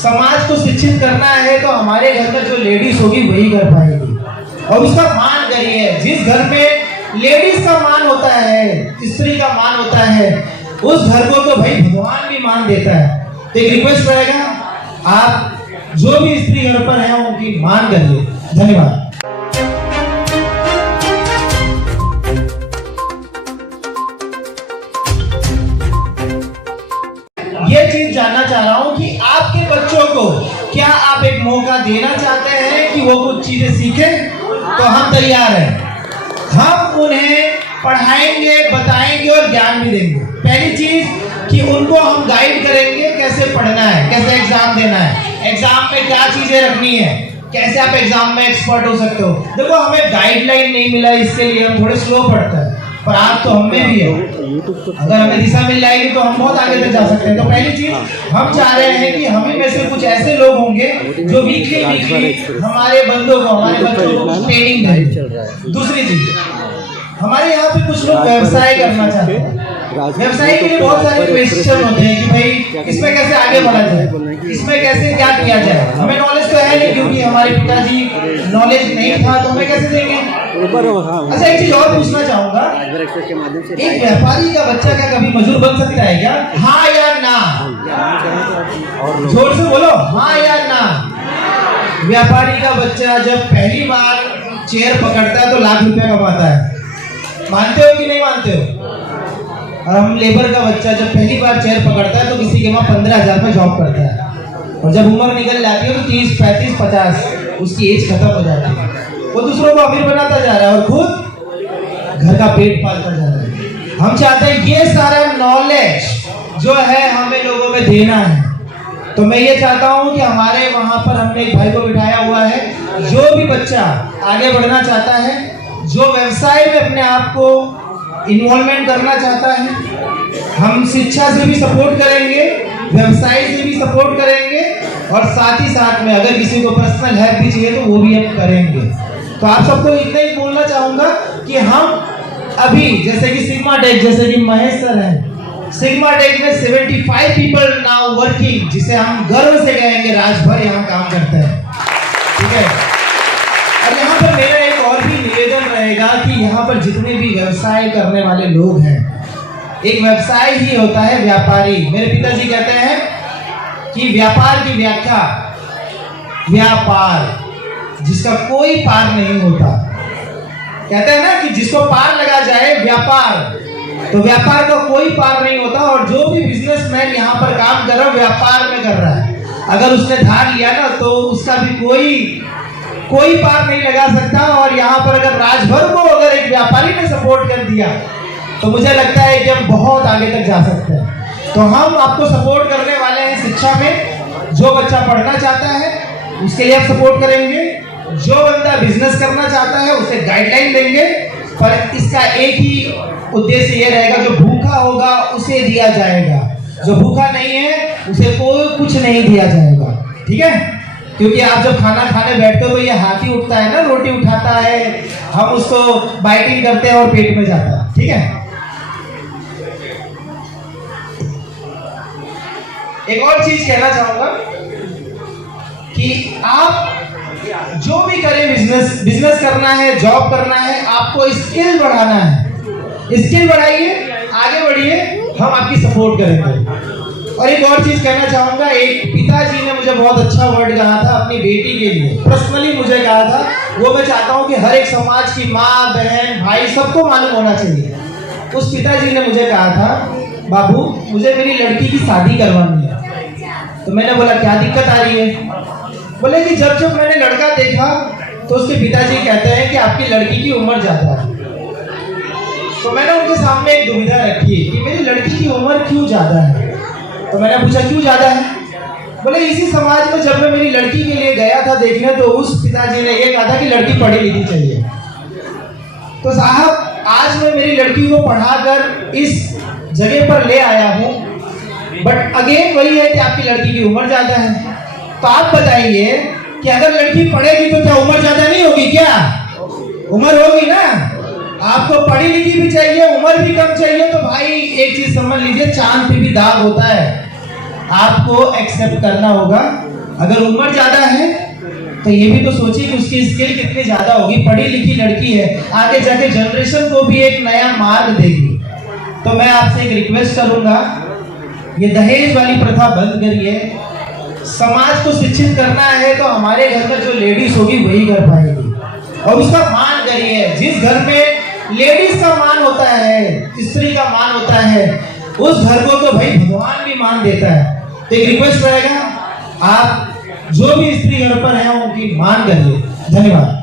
समाज को शिक्षित करना है तो हमारे घर में जो लेडीज होगी वही कर पाएगी, और उसका मान करिए। जिस घर में लेडीज का मान होता है, स्त्री का मान होता है, उस घर को तो भाई भगवान भी मान देता है। तो एक रिक्वेस्ट रहेगा, आप जो भी स्त्री घर पर है उनकी मान करिए। धन्यवाद। ये चीज जानना चाह रहा हूं कि आपके बच्चों को क्या आप एक मौका देना चाहते हैं कि वो कुछ चीजें सीखें? तो हम तैयार हैं। हम उन्हें पढ़ाएंगे, बताएंगे और ज्ञान भी देंगे। पहली चीज कि उनको हम गाइड करेंगे कैसे पढ़ना है, कैसे एग्जाम देना है, एग्जाम में क्या चीजें रखनी है, कैसे आप एग्जाम में एक्सपर्ट हो सकते हो। देखो, हमें गाइडलाइन नहीं मिला, इसके लिए हम थोड़े स्लो पढ़ते हैं, पर आप तो हमें भी है। अगर हमें दिशा मिल जाएगी तो हम बहुत आगे तक जा सकते हैं। तो पहली चीज हम चाह रहे हैं कि हमें में से कुछ ऐसे लोग होंगे जो वीकली हमारे बंदों को, हमारे बच्चों को ट्रेनिंग दें। दूसरी चीज, हमारे यहाँ पे कुछ लोग व्यवसाय करना चाहते हैं। व्यवसाय के लिए बहुत सारे क्वेश्चन होते हैं कि भाई इसमें कैसे आगे बढ़ा जाए, इसमें कैसे क्या किया जाए। हमें नॉलेज तो है नहीं, क्योंकि हमारे पिताजी नॉलेज नहीं था, तो हमें कैसे देंगे। अच्छा, एक चीज और पूछना चाहूंगा, एक व्यापारी का बच्चा क्या कभी मजदूर बन सकता है क्या? हाँ या ना? जोर से बोलो, हाँ या ना। व्यापारी का बच्चा जब पहली बार चेयर पकड़ता है तो लाख रुपया कमाता है। मानते हो कि नहीं मानते हो? और हम लेबर का बच्चा जब पहली बार चेयर पकड़ता है तो किसी के वहाँ 15,000 में जॉब करता है, और जब उम्र निकल जाती है तो 30, 35, 50 उसकी एज खत्म हो जाती है। वो दूसरों को अमीर बनाता जा रहा है और खुद घर का पेट पालता जा रहा है। हम चाहते हैं ये सारा नॉलेज जो है हमें लोगों में देना है। तो मैं ये चाहता हूँ कि हमारे वहाँ पर हमने एक भाई को बिठाया हुआ है, जो भी बच्चा आगे बढ़ना चाहता है, जो व्यवसाय में अपने आप को इन्वॉल्वमेंट करना चाहता है, हम शिक्षा से भी सपोर्ट करेंगे, व्यवसाय से भी सपोर्ट करेंगे, और साथ ही साथ में अगर किसी को पर्सनल हेल्प भी चाहिए तो वो भी हम करेंगे। तो आप सबको इतना ही बोलना चाहूंगा कि हम अभी जैसे कि सिग्मा टेक, जैसे कि महेश सर हैं, सिग्मा टेक में 75 पीपल नाउ वर्किंग, जिसे हम गर्व से कहेंगे राज भर यहाँ काम करते हैं। ठीक है। और यहाँ पर मेरा एक और भी निवेदन रहेगा कि यहाँ पर जितने भी व्यवसाय करने वाले लोग हैं, एक व्यवसाय ही होता है व्यापारी। मेरे पिताजी कहते हैं कि व्यापार की व्याख्या व्यापार, जिसका कोई पार नहीं होता। कहते हैं ना कि जिसको पार लगा जाए व्यापार, तो व्यापार का कोई पार नहीं होता। और जो भी बिजनेसमैन यहाँ पर काम कर रहा है व्यापार में कर रहा है, अगर उसने धार लिया ना तो उसका भी कोई पार नहीं लगा सकता। और यहाँ पर अगर राजभर को अगर एक व्यापारी ने सपोर्ट कर दिया तो मुझे लगता है कि हम बहुत आगे तक जा सकते हैं। तो हम आपको सपोर्ट करने वाले हैं शिक्षा में। जो बच्चा पढ़ना चाहता है उसके लिए आप सपोर्ट करेंगे, जो बंदा बिजनेस करना चाहता है उसे गाइडलाइन देंगे, पर इसका एक ही उद्देश्य ये रहेगा, जो भूखा होगा उसे दिया जाएगा, जो भूखा नहीं है उसे कोई कुछ नहीं दिया जाएगा। ठीक है। क्योंकि आप जब खाना खाने बैठते हो तो ये हाथी उठता है ना, रोटी उठाता है, हम उसको बाइटिंग करते हैं और पेट में जाता है। ठीक है। एक और चीज कहना चाहूंगा कि आप जो भी करें, बिजनेस करना है, जॉब करना है, आपको स्किल बढ़ाना है। स्किल बढ़ाइए, आगे बढ़िए, हम आपकी सपोर्ट करेंगे। और एक और चीज कहना चाहूंगा, एक पिताजी ने मुझे बहुत अच्छा वर्ड कहा था अपनी बेटी के लिए, पर्सनली मुझे कहा था, वो मैं चाहता हूं कि हर एक समाज की माँ, बहन, भाई सबको मालूम होना चाहिए। उस पिताजी ने मुझे कहा था, बाबू मुझे मेरी लड़की की शादी करवानी है। तो मैंने बोला क्या दिक्कत आ रही है? बोले कि जब मैंने लड़का देखा तो उसके पिताजी कहते हैं कि आपकी लड़की की उम्र ज्यादा है। तो मैंने उनके सामने एक दुविधा रखी कि मेरी लड़की की उम्र क्यों ज्यादा है। तो मैंने पूछा क्यों ज्यादा है? बोले इसी समाज में जब मैं मेरी लड़की के लिए गया था देखने, तो उस पिताजी ने ये कहा था कि लड़की पढ़ी लिखी चाहिए। तो साहब आज मैं मेरी लड़की को पढ़ाकर इस जगह पर ले आया हूँ, बट अगेन वही है कि आपकी लड़की की उम्र ज्यादा है। तो आप बताइए कि अगर लड़की पढ़ेगी तो क्या उम्र ज्यादा नहीं होगी? क्या उम्र होगी ना। आपको पढ़ी लिखी भी चाहिए, उम्र भी कम चाहिए। तो भाई एक चीज समझ लीजिए, चांद पे भी दाग होता है। आपको एक्सेप्ट करना होगा। अगर उम्र ज्यादा है तो ये भी तो सोचिए कि उसकी स्किल कितनी ज्यादा होगी। पढ़ी लिखी लड़की है, आगे जाके जनरेशन को भी एक नया मार्ग देगी। तो मैं आपसे एक रिक्वेस्ट करूंगा, ये दहेज वाली प्रथा बंद करिए। समाज को शिक्षित करना है तो हमारे घर में जो लेडीज होगी वही कर पाएगी, और उसका मान करिए। जिस घर में लेडीज का मान होता है, स्त्री का मान होता है, उस घर को तो भाई भगवान भी मान देता है। तो एक रिक्वेस्ट रहेगा, आप जो भी स्त्री घर पर है उनकी मान करिए। धन्यवाद।